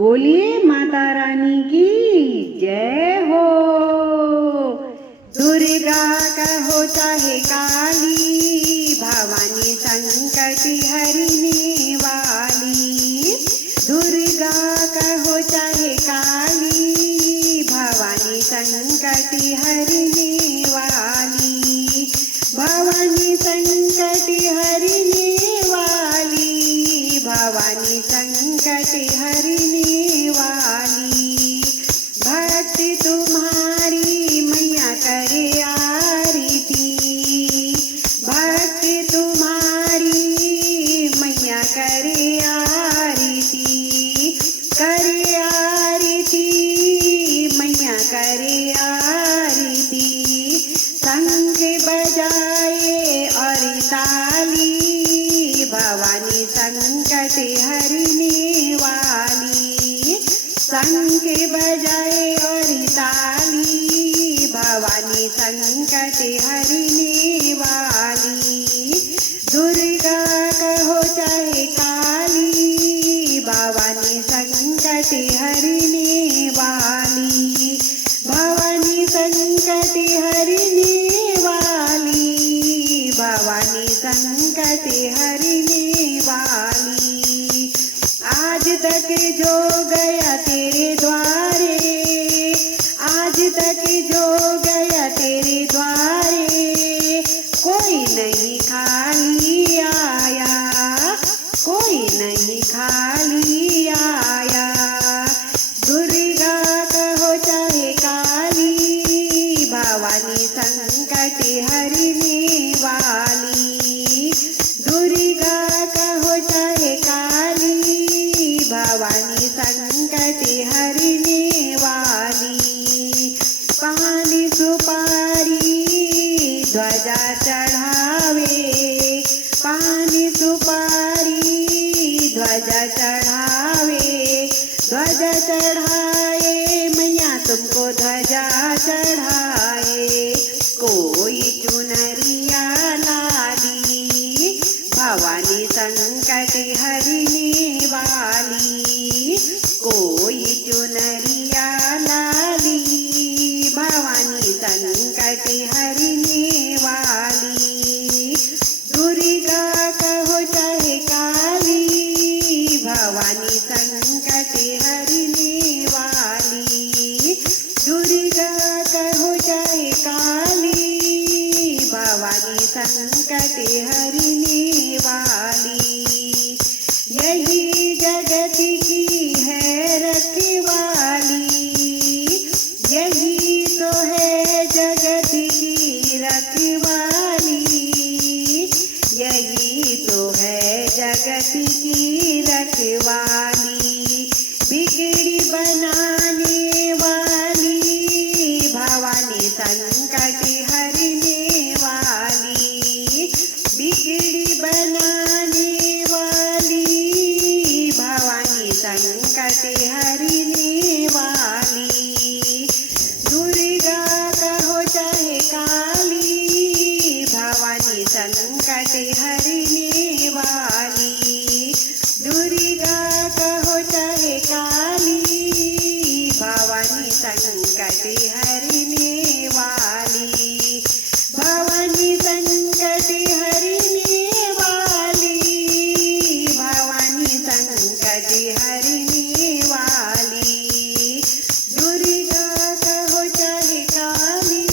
बोलिए माता रानी की जय हो। दुर्गा कहो चाहे काली, भवानी संकट हरने वाली। दुर्गा कहो चाहे काली, भवानी संकट हरने वाली। भवानी संकट हरने वाली, भवानी संकट हरने वाली। भक्त तुम्हारी मैया करे आरती, भक्त तुम्हारी मैया करे आरती। करे आरती मैया करे आरती। शंख बजाए और ताली, भवानी संकट हरने वाली। शंख बजाए और ताली, भवानी संकट हरने वाली। दुर्गा कहो चाहे काली, भवानी संकट हरने वाली। भवानी संकट हरने वाली, भवानी संकट हरने वाली। आज तक जो गया तेरे द्वारे, आज तक जो गया तेरे द्वारे, कोई नहीं खाली आया, कोई नहीं खाली आया। दुर्गा कहो चाहे काली, भवानी संकट हरने वाली। दुर्गा कहो चाहे काली, भवानी संकट हरने वाली। पान सुपारी ध्वजा चढ़ावे, पान सुपारी ध्वजा चढ़ावे। ध्वजा चढ़ाए मैया तुमको ध्वजा चढ़ाए। कोई चुनरिया लाली, भवानी संकट हरने वाली। कोई चुनरिया लाली, भवानी संकट हरने वाली। दुर्गा कहो चाहे काली, भवानी संकट हरने वाली। दुर्गा कहो चाहे काली, भवानी संकट हरने वाली। यही जगत की है रखवाली, यही तो है जगत की रखवाली। यही तो है जगत की रखवाली। बिगड़ी बनाने वाली, भवानी संकट हरने वाली। बिगड़ी बनाने वाली, भवानी संकट हरने वाली। दुर्गा कहो चाहे काली, भवानी संकट हरने वाली। दुर्गा कहो चाहे काली, भवानी संकट हरने वाली। भवानी संकट हरने वाली, भवानी संकट हरने वाली। दुर्गा कहो चाहे काली,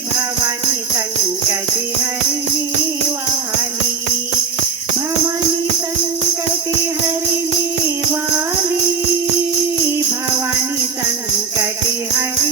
भवानी संकट हरने वाली। भवानी संकट हरने वाली, भवानी संकट हरने